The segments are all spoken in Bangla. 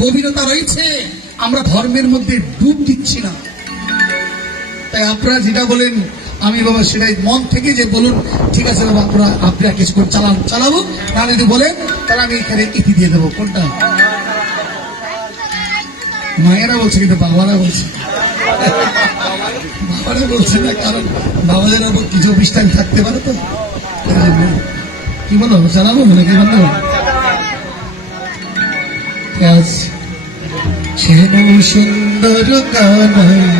গভীরতা রয়েছে, আমরা ধর্মের মধ্যে ডুব দিচ্ছি না। তাই আপনারা যেটা বলেন আমি বাবা সেটাই মন থেকে যে বলুন, ঠিক আছে বাবা আপনারা কিছু করে চালাবো, না যদি বলেন তাহলে আমি এখানে ইতি দিয়ে দেবো। কোনটা মায়েরা বলছে কিন্তু বাবারা বলছে, বাবারা বলছে না, কারণ বাবাদের ওপর কিছু অভিষ্ঠান থাকতে পারে। তো কি বলো, চালাবো মানে কি বললো, সুন্দর কানাইয়া,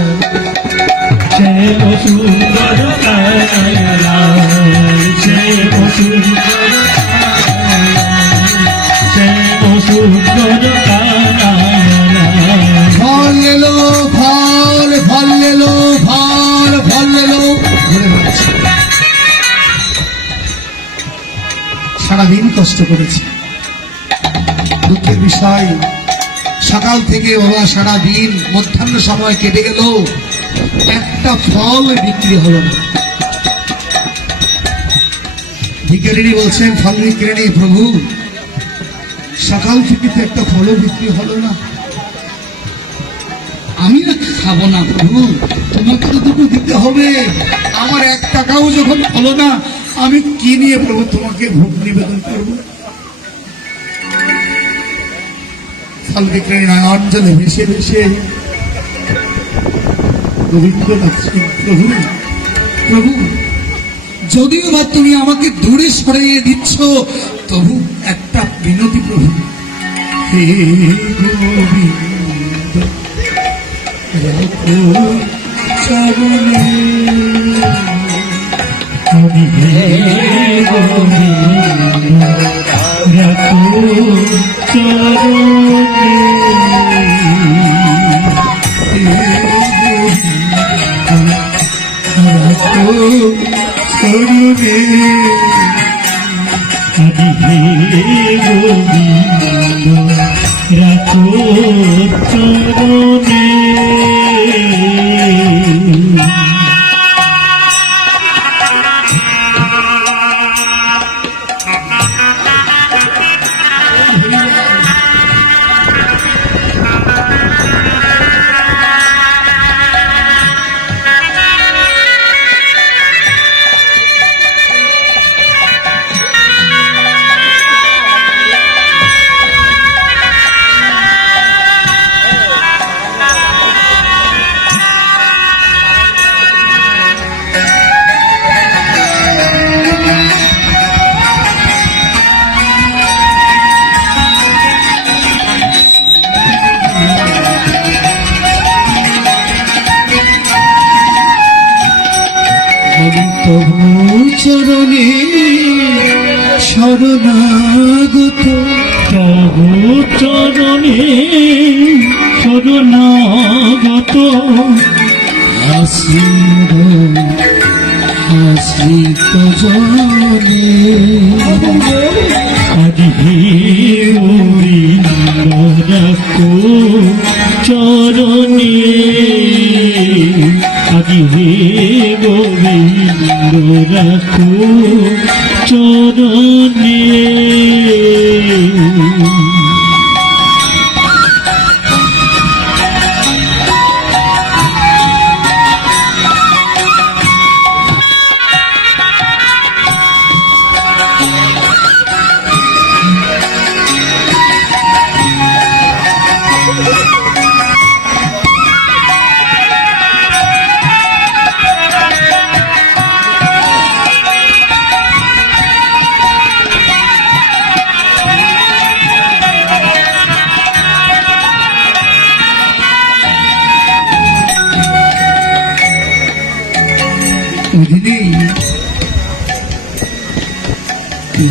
সুন্দর কানাইয়া, সুন্দর কানাইয়া, ফল এলো ফল, ফল এলো ফল, ফল এলো। সারাদিন কষ্ট করেছি, দুঃখের বিষয় সকাল থেকে বাবা সারাদিন মধ্যাহ্ন সময় কেটে গেল, একটা ফল বিক্রি হলো না। ভিখারিনী বলছেন, ফল বিক্রি নেই প্রভু, সকাল থেকে তো একটা ফলও বিক্রি হলো না, আমি না খাবো না প্রভু, তোমাকে তো দুটো দিতে হবে, আমার 1 টাকাও যখন হলো না, আমি কি নিয়ে প্রভু তোমাকে ভোগ নিবেদন করবো। ফল বিক্রি নয়ন জলে ভেসে ভেসে রবীন্দ্রনাথ, প্রভু প্রভু যদিও বা তুমি আমাকে দূরে সরিয়ে দিচ্ছ, তবু একটা বিনতি প্রভু, হে গোবিন্দ রাখো চরণে, হে গোবিন্দ রাখো চরণে, রাখো চরণে, হে গোবিন্দ রাখো চরণে। তবু চরণে শরণাগত, তবু চরণে শরণাগত, আশ্রিত জনে, আদি হে গোবিন্দ রাখো চরণে, আদি হে গোবিন্দ রাখো চরণে।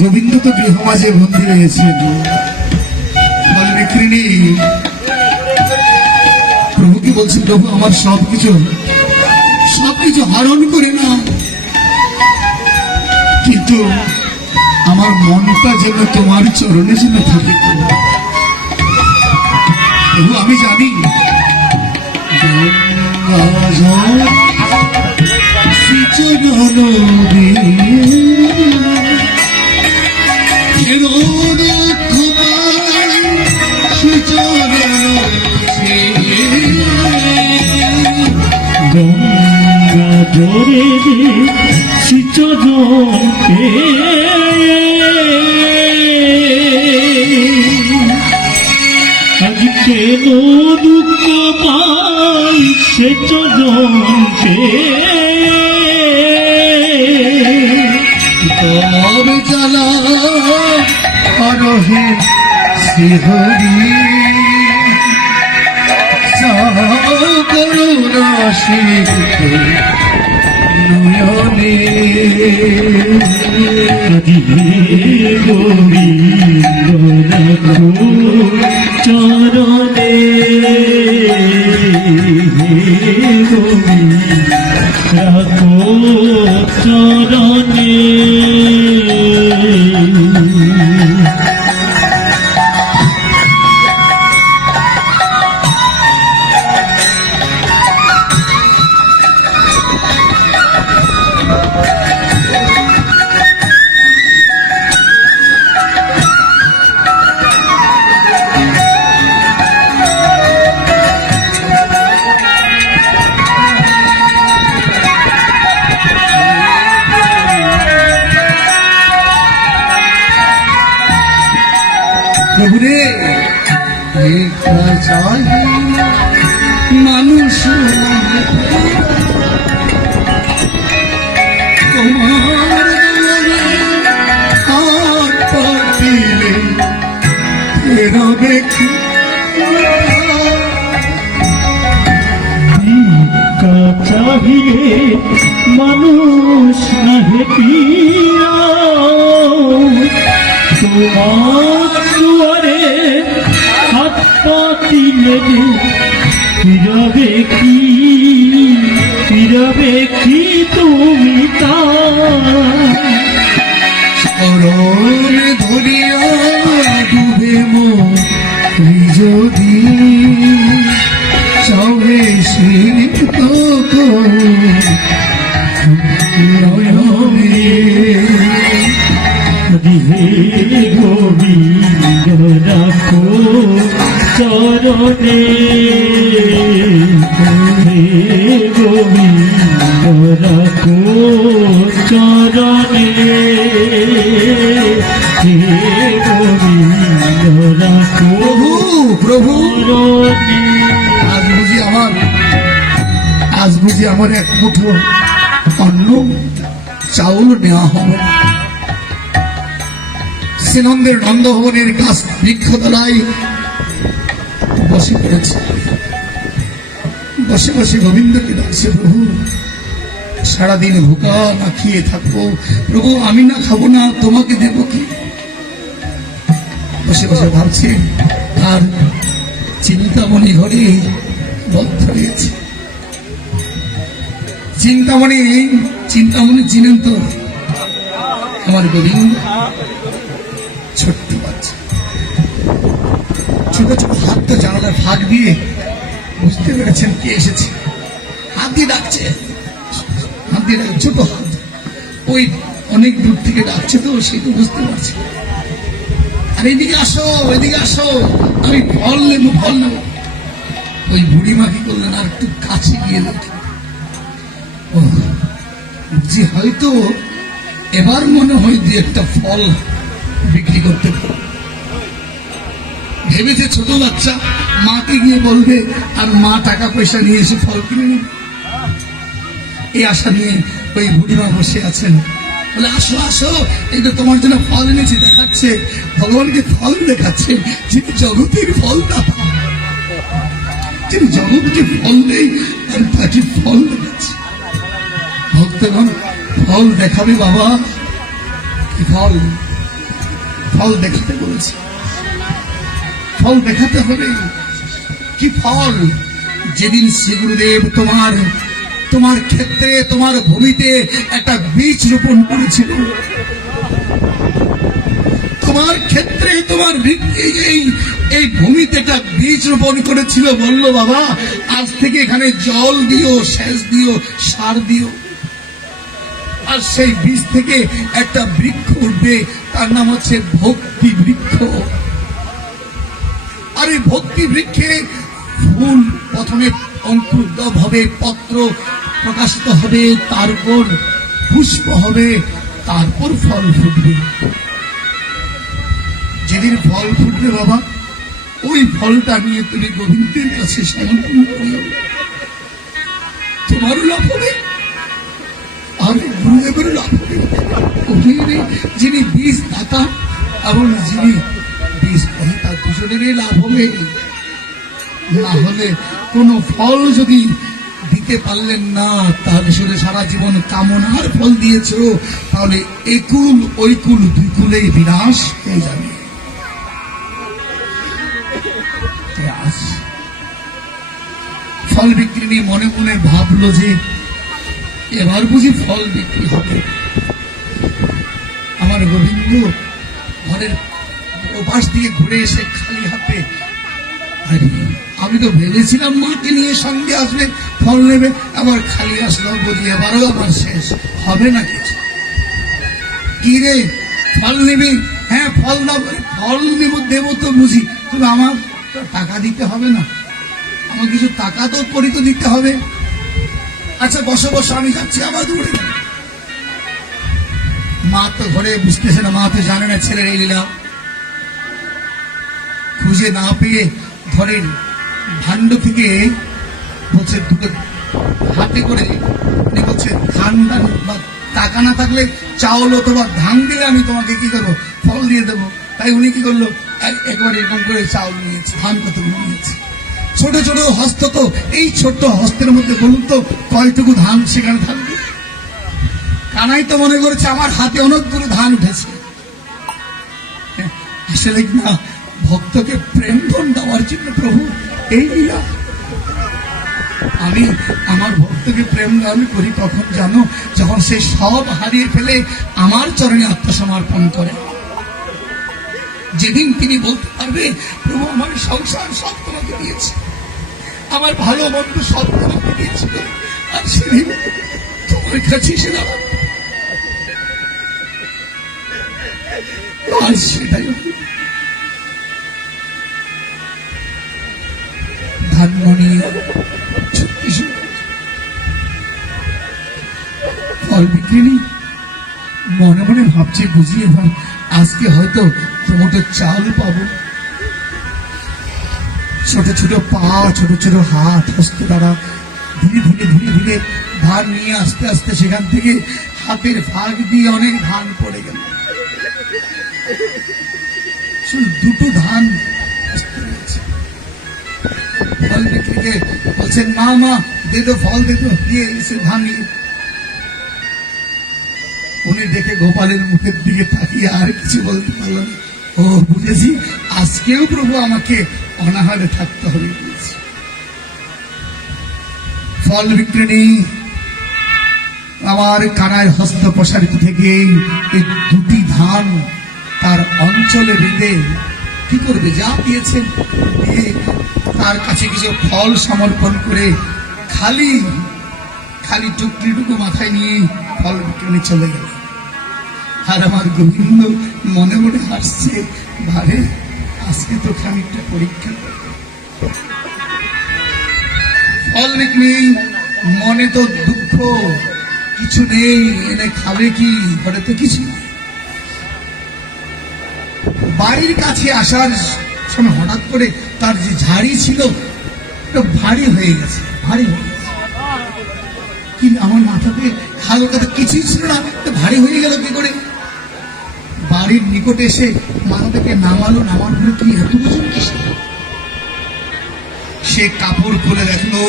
গোবিন্দ তো গৃহ মাঝে বন্দী রয়েছেন, ফল বিক্রি নেই। প্রভুকে বলছেন, প্রভু আমার সবকিছু হরণ করে না, কিন্তু আমার মনটা যেন তোমার চরণে যেন থাকে। প্রভু আমি জানি চরণ স্বজনকে আজ কেন দুঃখ পাই সে স্বজনকে তবে জ্বালা আরোহে শ্রীহরি করুণা সিক্ত নয়নে গোবিন্দ চরণে রাখো চরণে প্রভু রে চাই মানুষ তোমার হাত পাতিলে ফেরবে চাহিয়ে মানুষ নাহে পিয়া তোমার দুয়ারে হাত পাতিলে ফিরবে কি তুমি তা চরণে ধরিয়া ডুবে মরি যদি চাহে সিক্ত নয়নে হে গোবিন্দ রাখো চরণে হে গোবিন্দ রাখো চরণে হে গোবিন্দ রাখো প্রভু চরণে আজ বুঝি আমার এক মুঠো অন্ন চাউল নেওয়া হবে না। শ্রীনন্দের নন্দভবনের গাছ বৃক্ষতলায় বসে পড়েছে, বসে বসে গোবিন্দকে ডাকছে, প্রভু সারাদিন ভুকা না খেয়ে থাকবো, প্রভু আমি না খাবো না তোমাকে দেবো কি? বসে বসে ভাবছে আর চিন্তামণি ঘরে বদ্ধ হয়েছে। চিন্তামণি চিনেন তো আমার গোবিন্দ? ছোট্ট বাচ্চা, ছোট ছোট হাতটা জানালার ফাঁক দিয়ে বুঝতে পেরেছেন কে এসেছে। হাত দিয়ে ডাকছে, হাত দিয়ে ডাকছে, ছোট হাত, ওই অনেক দূর থেকে ডাকছে তো সে তো বুঝতে পারছে। আর এদিকে আসো, এদিকে আসো, আমি ফল নেবো, ফল নেবো। ওই বুড়িমা কি করলেন, আর একটু কাছে গিয়ে দেখে, জি হয়তো এবার মনে হয় যে একটা ফল বিক্রি করতে পারবে। ভেবেছে ছোট বাচ্চা মাকে গিয়ে বলবে আর মা টাকা পয়সা নিয়ে এসে ফল কিনে নেবে। এই আশা নিয়ে ওই বুড়িমা বসে আছেন, বলে আসো আসো, এই তো তোমার জন্য ফল এনেছি। দেখাচ্ছে ভগবানকে ফল দেখাচ্ছে, যিনি জগতের ফল দাতা, যিনি জগৎকে ফল দেয় আর তাকে ফল দেখাচ্ছে। ভক্তগণ ফল দেখাবে বাবা, কি ফল? ফল দেখাতে বলেছে, ফল দেখাতে হবে। কি ফল? যেদিন শ্রী গুরুদেব তোমার ক্ষেত্রে, তোমার ভূমিতে একটা বীজ রোপণ করেছিল, তোমার ক্ষেত্রে তোমার এই ভূমিতে একটা বীজ রোপণ করেছিল, বললো বাবা আজ থেকে এখানে জল দিও, সেচ দিও, সার দিও, আর সেই বীজ থেকে একটা বৃক্ষ উঠবে, তার নাম হচ্ছে ভক্তি বৃক্ষ। আর এই ভক্তি বৃক্ষে ফুল প্রথমে অঙ্কুরিত হবে, পত্র প্রকাশিত হবে, তারপর পুষ্প হবে, তারপর ফল ফুটবে। যেদিন ফল ফুটবে বাবা, ওই ফলটা নিয়ে তুমি গোবিন্দের কাছে সমর্পণ করিও। তোমারও লাভ হবে আর গুরুদেবের লাভ হবে। ওখানে যিনি বীজ দাতা এবং যিনি বীজ গ্রহীতা, দুজনেরই লাভ হবে। না হলে কোন ফল যদি দিতে পারলেন না, তাহলে শুধু সারা জীবন কামনার ফল দিয়েছ, তাহলে একুল ঐকুল দুই কুলেই বিনাশ হয়ে যাবে। ফল বিক্রি নিয়ে মনে মনে ভাবলো যে এবার বুঝি ফল বিক্রি হবে। আমার গোবিন্দ ঘরের ওপাশ দিয়ে ঘুরে এসে খালি হাতে, আরে আমি তো ভেবেছিলাম মাকে নিয়ে সঙ্গে আসবে, ফল নেবে, আবার খালি আসলাম, বুঝি এবারও আমার শেষ হবে না কিছু। কি রে, ফল নেবে? হ্যাঁ ফল দাও। ফল নেব, দেবো তো বুঝি, তবে আমার টাকা দিতে হবে না, আমার কিছু টাকা তো করি তো দিতে হবে। আচ্ছা বসো বসো, আমি যাচ্ছি। আবার দৌড়ে গেল। মা তো ঘরে বুঝতেছে না, মা তো জানে না ছেলের এই লীলা। খুঁজে না পেয়ে ঘরের ভাণ্ড থেকে বলছে, দুটো হাতে করে বলছে, ধান বা টাকা না থাকলে চাউল অথবা ধান দিলে আমি তোমাকে কি করবো, ফল দিয়ে দেবো। তাই উনি কি করলো, একবার এরকম করে চাউল নিয়েছে, ধান কতগুলো নিয়েছে। ছোট ছোট হস্ত, তো এই ছোট্ট হস্তের মধ্যে বলুন তো কয়টুকু ধান সেখানে থাকবে? কানাই তো মনে করেছে আমার হাতে অনেকগুলো ধান উঠেছে। আসলে না, ভক্তকে প্রেম ধন দেওয়ার জন্য প্রভু এই লীলা। আমি আমার ভক্তকে প্রেম দান করি কখন জানো, যখন সে সব হারিয়ে ফেলে আমার চরণে আত্মসমর্পণ করে। যেদিন তিনি বলতে পারবে, প্রভু আমার সংসার সব তোমাকে দিয়েছে, আমার ভালো মন্দ সব তোমাকে দিয়েছিল, আর সেদিন তোমার কাছে এসে দাঁড়াবে। আজ সেটাই ধানমণি ফল বিক্রি মনে মনে ভাবছে, বুঝিয়ে ভাব আজকে হয়তো টমেটো চাল পাবো। ছোট ছোট পা, ছোট ছোট হাত, হস্ত দ্বারা ধীরে ধীরে ধীরে ধীরে ধান নিয়ে আস্তে আস্তে সেখান থেকে হাতের ভাগ দিয়ে অনেক ধান পড়ে গেল। শুধু দুটো ধান ফল বিক্রিকে বলছেন, মা মা দে দো, ফল দে দো, দিয়ে এসে ধান নিয়ে। উনি দেখে গোপালের মুখের দিকে তাকিয়ে আর কিছু বলতে পারল না। ও বুঝেছি, আজকেও প্রভু আমাকে অনাহারে থাকতে হবে। ফল বিক্রি নেই, আমার কানায় হস্ত প্রসারিত থেকে এই দুটি ধান তার অঞ্চলে বেঁধে কি করবে, যা দিয়েছেন দিয়ে তার কাছে কিছু ফল সমর্পণ করে খালি খালি টুকরিটুকু মাথায় নিয়ে ফল বিক্রি চলে গেল। আর আমার গোবিন্দ মনে মনে হাসছে, ভারে আজকে তো খানিকটা পরীক্ষা। ফল বিক্রি, মনে তো দুঃখ, কিছু নেই, এনে খাবে কি, ঘরে তো কিছু নেই। বাড়ির কাছে আসার সময় হঠাৎ করে তার যে ঝাড়ি ছিল ভারী হয়ে গেছে, ভারী হয়ে গেছে। কি আমার মাথাতে হালকা তো কিছুই ছিল না, ভারী হয়ে গেল কি করে? বাড়ির নিকটে এসে মাথা থেকে নামালো, নামার পরে কি এত ওজন কিসে? সে কাপড় খুলে দেখলো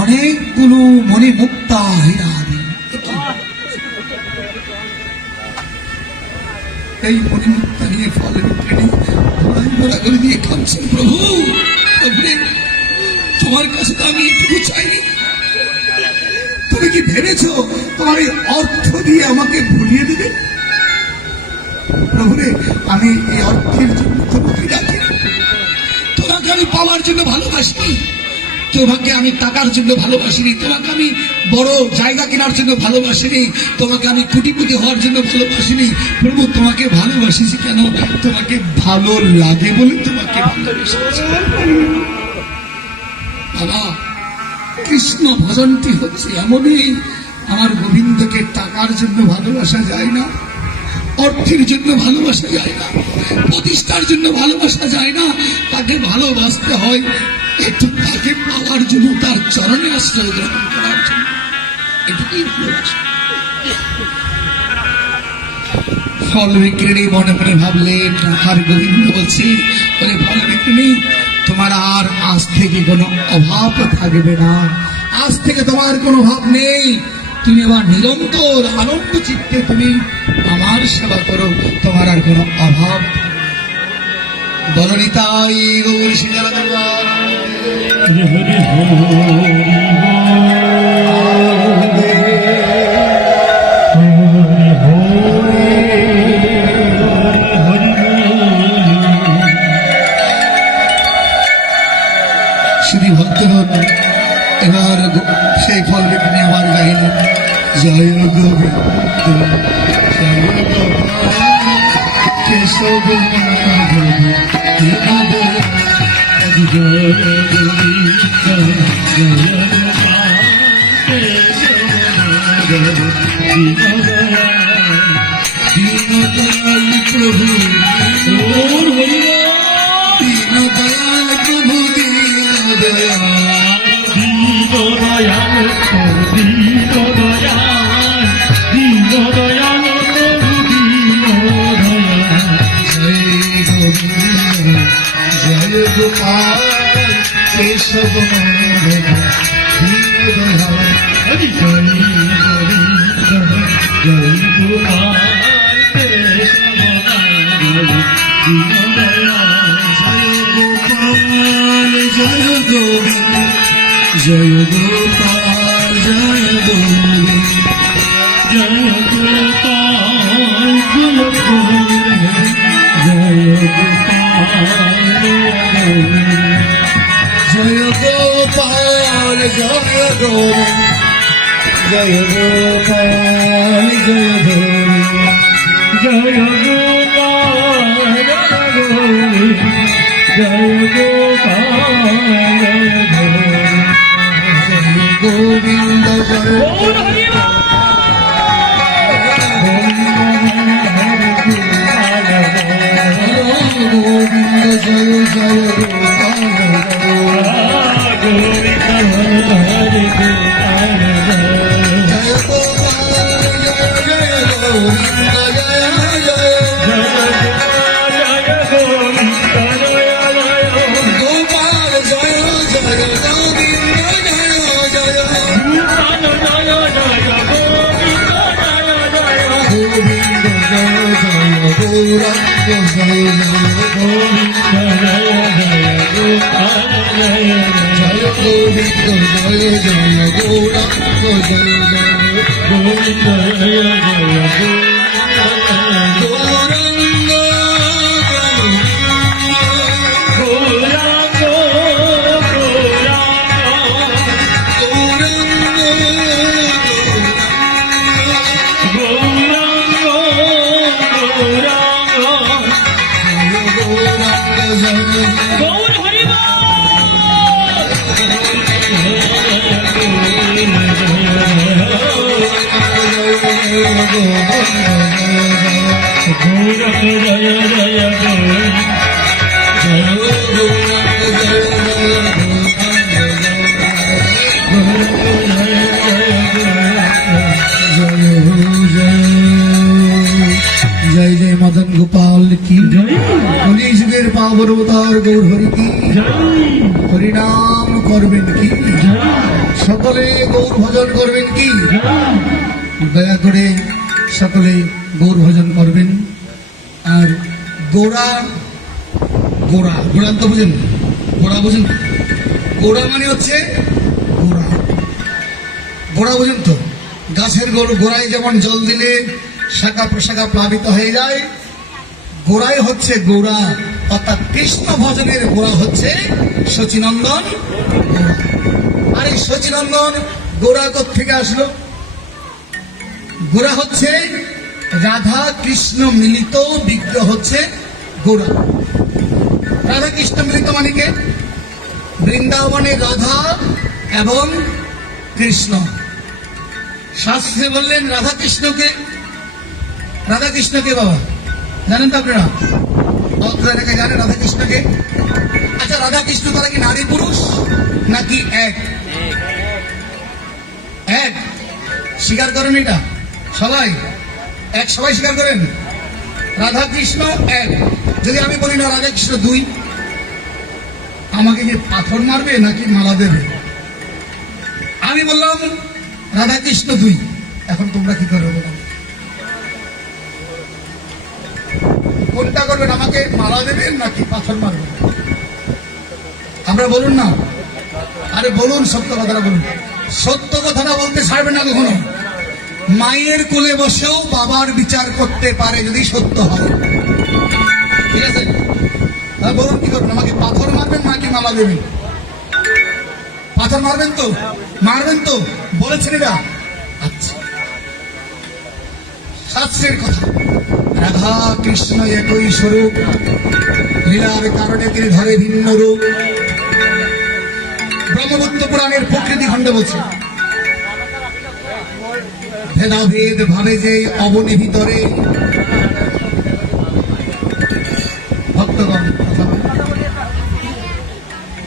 অনেকগুলো মনে মুক্তা হীরা দিয়ে। এই মনে মুক্তা নিয়ে ফল বিক্রি করে দিয়ে কাঁদছেন, প্রভু তোমার কাছে তো আমি এটুকু চাইনি, তুমি কি ভেবেছো তোমার এই অর্থ দিয়ে আমাকে ভুলিয়ে দেবে? প্রভুরে, আমি এই অর্থের জন্য তোমাকে ডাকি, তোমাকে আমি পাওয়ার জন্য ভালোবাসিনি, তোমাকে আমি টাকার জন্য ভালোবাসিনি, তোমাকে আমি বড় জায়গা কেনার জন্য ভালোবাসিনি, তোমাকে আমি কোটিপতি হওয়ার জন্য ভালোবাসিনি। প্রভু, তোমাকে ভালোবাসিছি কেন? তোমাকে ভালো লাগে বলে তোমাকে ভালোবেসেছি। বাবা, কৃষ্ণ ভজনটি হচ্ছে এমনই আমার গোবিন্দকে টাকার জন্য ভালোবাসা যায় না, অর্থের জন্য ভালোবাসা যায় না, প্রতিষ্ঠার জন্য ভালোবাসা যায় না। তাকে ভালোবাসতে হয় একটু তাকে পাওয়ার জন্য, তার চরণে আশ্রয় গ্রহণ করার জন্য। এটুকুই ভালোবাসা। ফল বিক্রি মনে মনে ভাবলেন, আর গোবিন্দ বলছি বলে ফল বিক্রি তোমার আর আজ থেকে কোনো অভাব থাকবে না, আজ থেকে তোমার কোনো অভাব নেই। তুমি আবার নিরন্তর আনন্দ চিত্তে তুমি আমার সেবা করো, তোমার আর কোনো অভাব বলনি। তাই গৌর সিংহ হরি হরি শুধু ভক্তগণ এবার সেই ফল বিক্রি আবার গাইলেন, জয় গোবিন্দ জয় গোবিন্দ কেশব মাধব দীনদয়াল। জয় গোবিন্দ জয় দীনদয়াল প্রভু দীনদয়াল প্রভু দীনদয়াল। জয় গোবিন্দ জয় গোপাল কেশব মাধব দীনদয়াল। জয় গোপাল জয় গোবিন্দ জয় গোপাল জয় গোবিন্দ জয় গোপাল জয় গোবিন্দ জয় গোপাল জয় গোবিন্দ। গোবিন্দ জয় গোবিন্দ জয় জয় জয় জয় মদন গোপাল কি কলি যুগের পাবন অবতার গৌর হরি কি হরিনাম করবেন কি, সকলে গৌর ভজন করবেন কি, দয়া করে সকলে গৌর ভজন করবেন। আর গোড়া গোড়া গোড়া তো বুঝেন, গোড়া বুঝেন, গোড়া মানে হচ্ছে গোড়া, গোড়া বুঝেন তো, গাছের গোড়ায় যেমন জল দিলে শাখা প্রশাখা প্লাবিত হয়ে যায়, গোড়াই হচ্ছে গোড়া, অর্থাৎ কৃষ্ণ ভজনের গোড়া হচ্ছে শচীনন্দন গোড়া। আর এই শচীনন্দন গোড়া থেকে আসলো, গোড়া হচ্ছে রাধা কৃষ্ণ মিলিত বিগ্রহ হচ্ছে গোড়া। রাধা কৃষ্ণ মিলিত মানে কে? বৃন্দাবনে রাধা এবং কৃষ্ণ, শাস্ত্রে বললেন রাধাকৃষ্ণকে বাবা জানেন তো আপনারা? অত এলাকা জানেন রাধাকৃষ্ণকে? আচ্ছা, রাধাকৃষ্ণ তারা কি নারী পুরুষ নাকি এক? এক স্বীকার করেন এটা সবাই? এক সবাই স্বীকার করেন? রাধাকৃষ্ণ এক। যদি আমি বলি না রাধাকৃষ্ণ দুই, আমাকে কি পাথর মারবে নাকি মালা দেবে? আমি বললাম রাধাকৃষ্ণ দুই, এখন তোমরা কি করবে বলো? কোনটা করবেন? আমাকে মালা দেবেন নাকি পাথর মারবেন? আমরা বলুন না, আরে বলুন, সত্য কথাটা বলুন। সত্য কথাটা বলতে ছাড়বেন না কখনো। মায়ের কোলে বসেও বাবার বিচার করতে পারে যদি সত্য হয়, ঠিক আছে? তাহলে বলুন কি করবেন? আমাকে পাথর মারবেন নাকি মালা দেবেন? পাথর মারবেন তো? মারবেন তো? বলেছেন এটা? আচ্ছা, শাস্ত্রের কথা। রাধা কৃষ্ণ একই স্বরূপ, লীলার কারণে তিনি ধরে ভিন্ন রূপ। ব্রহ্মপুত্র পুরাণের প্রকৃতি খণ্ড বলছে, ভেদাভেদ ভাবে যে অবনী ভিতরে, ভক্তগণ কথা বলেন।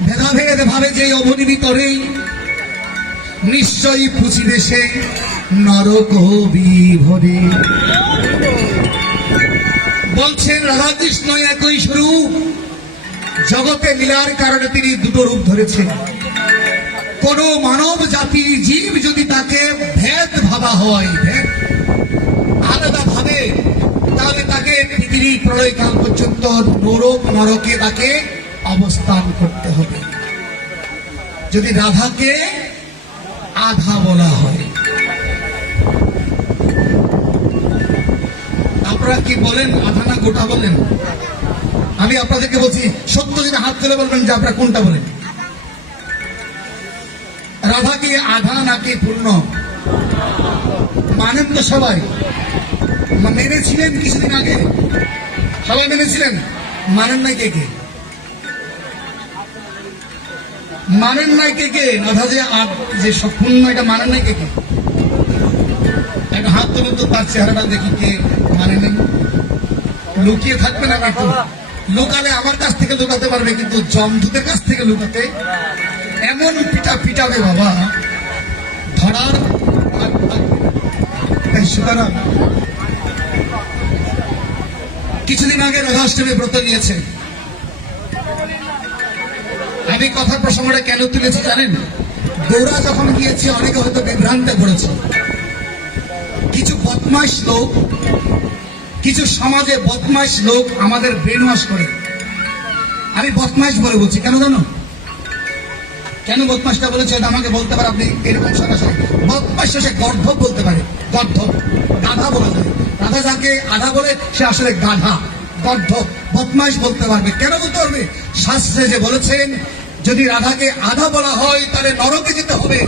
ভেদাভেদ ভাবে যে অবনী ভিতরে, নিশ্চয়ই পুছিবে সে নরক বিভরে। বলছেন রাধাকৃষ্ণ একই স্বরূপ, জগতে লীলার কারণে তিনি দুটো রূপ ধরেছেন। কোন মানব জাতির জীব যদি তাকে ভেদ ভাবা হয়, ভেদ আলাদা ভাবে, তাহলে তাকে পৃথিবী প্রলয়কাল পর্যন্ত নরকে তাকে অবস্থান করতে হবে। যদি রাধাকে আধা বলা হয়, আপনারা কি বলেন? আধা না গোটা বলেন? আমি আপনাদেরকে বলছি, সত্য যদি হাত তুলে বলবেন যে আপনারা কোনটা বলেন। রাধা কি আধা নাকি পূর্ণ? মানেন তো সবাই? মেনেছিলেন কিছুদিন আগে? সবাই মেনেছিলেন? মানেন নাই কে কে? মানেন নাই কে কে? রাধা যে পূর্ণ, এটা মানেন নাই কে কে? একটা হাত তুলুন তো, তার চেহারাটা দেখি কে মানে নেই। লুকিয়ে থাকবে না, কিন্তু লুকালে আমার কাছ থেকে লুকাতে পারবে, কিন্তু জমদূতের কাছ থেকে লুকাতে এমন পিটাবে বাবা, ধরার। সুতরাং কিছুদিন আগে রাধাষ্টমী ব্রত নিয়েছে। আমি কথার প্রসঙ্গটা কেন তুলেছি জানেন? গৌরা যখন গিয়েছে, অনেকে হয়তো বিভ্রান্তে পড়েছে। কিছু বদমাইশ লোক, কিছু সমাজে বদমাইশ লোক আমাদের ব্রেন ওয়াশ করে। আমি বদমাইশ বলে বলছি কেন জানো? কেন বদমাইশটা বলেছে এটা আমাকে বলতে পারে আপনি এরকম সরাসরি। বদমাইশ সে গর্ধব বলতে পারে, গর্ধব, গাধা বলা যায়। রাধা যাকে আধা বলে সে আসলে গাধা, গর্ধব, বদমাইশ বলতে পারবে। কেন বলতে পারবে? শাস্ত্রে যে বলেছেন যদি রাধাকে আধা বলা হয় তাহলে নরকে যেতে হবে।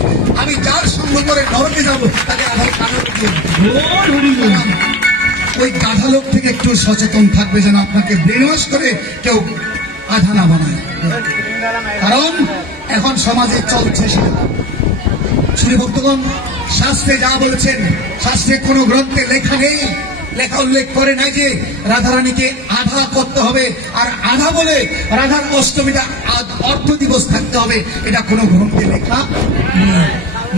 আমি যার সঙ্গ করে নরকে যাব তাকে আধা ওই গাধা লোক থেকে একটু সচেতন থাকবে, যেন আপনাকে ব্রেন ওয়াশ করে কেউ আধা না বানায়। কারণ এখন সমাজে চলছে সেটা। শ্রী ভক্তগণ, শাস্ত্রে যা বলেছেন, শাস্ত্রে কোন গ্রন্থে লেখা নেই, লেখা উল্লেখ করে নাই যে রাধারানীকে আধা করতে হবে, আর আধা বলে রাধার অষ্টমীটা অর্ধ দিবস থাকতে হবে, এটা কোনো গ্রন্থে লেখা নেই।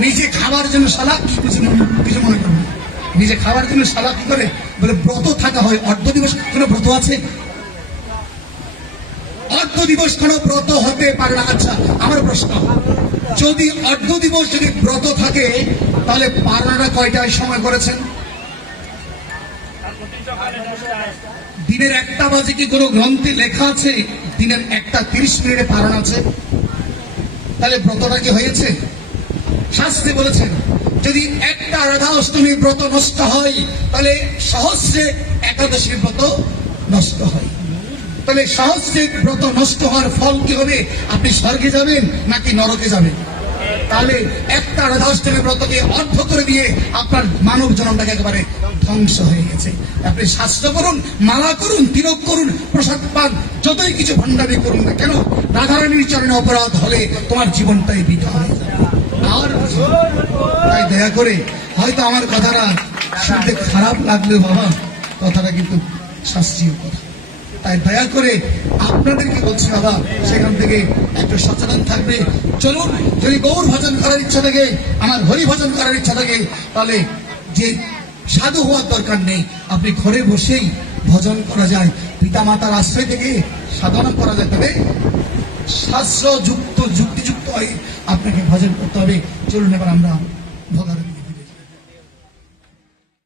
নিজে খাবার জন্য শালা কিছু মনে করবেন, নিজে খাবার জন্য শালা কি করে বলে ব্রত থাকা হয়। অর্ধ দিবস কোন ব্রত আছে? অর্ধ দিবস কোন ব্রত হতে পারে না। আচ্ছা, আমার প্রশ্ন, যদি অর্ধ দিবস যদি ব্রত থাকে, তাহলে পারনাটা কয়টায় সময় করেছেন? দিনের 1টা বাজে কি কোনো গ্রন্থে লেখা আছে দিনের 1:30 পারণ আছে? তাহলে ব্রতটা কি হয়েছে? শাস্ত্রে বলেছেন যদি একটা রাধা অষ্টমী ব্রত নষ্ট হয়, তাহলে সহস্রে একাদশী ব্রত নষ্ট হয়। তাহলে সহস্রে ব্রত নষ্ট হওয়ার ফল কি হবে? আপনি স্বর্গে যাবেন নাকি নরকে যাবেন? তাহলে একটা রাধাষ্টমী ব্রতকে অর্ধ করে দিয়ে আপনার মানব জনমটাকে একেবারে ধ্বংস হয়ে গেছে। আপনি শাস্ত্র করুন, মালা করুন, তিলক করুন, প্রসাদ পান, যতই কিছু ভান্ডারি করুন না কেন, রাধারানীর চরণে অপরাধ হলে তোমার জীবনটাই বৃথা হয়ে যাবে। আর তাই দয়া করে, হয়তো আমার কথাটা শুনতে খারাপ লাগলেও বাবা, কথাটা কিন্তু শাস্ত্রীয় কথা। তাই দয়া করে আপনাদেরকে বলছি বাবা, সেখান থেকে একটু সচেতন থাকবে। চলুন, যদি গৌর ভজন করার ইচ্ছা থাকে, আমার হরি ভজন করার ইচ্ছা থাকে, তাহলে যে সাধু হওয়ার দরকার নেই, আপনি ঘরে বসেই ভজন করা যায়, পিতা মাতার আশ্রয় থেকে সাধনা করা যায়। তবে শাস্ত্রযুক্ত যুক্তিযুক্ত হয়ে আপনাকে ভজন করতে হবে। চলুন এবার আমরা ভগবান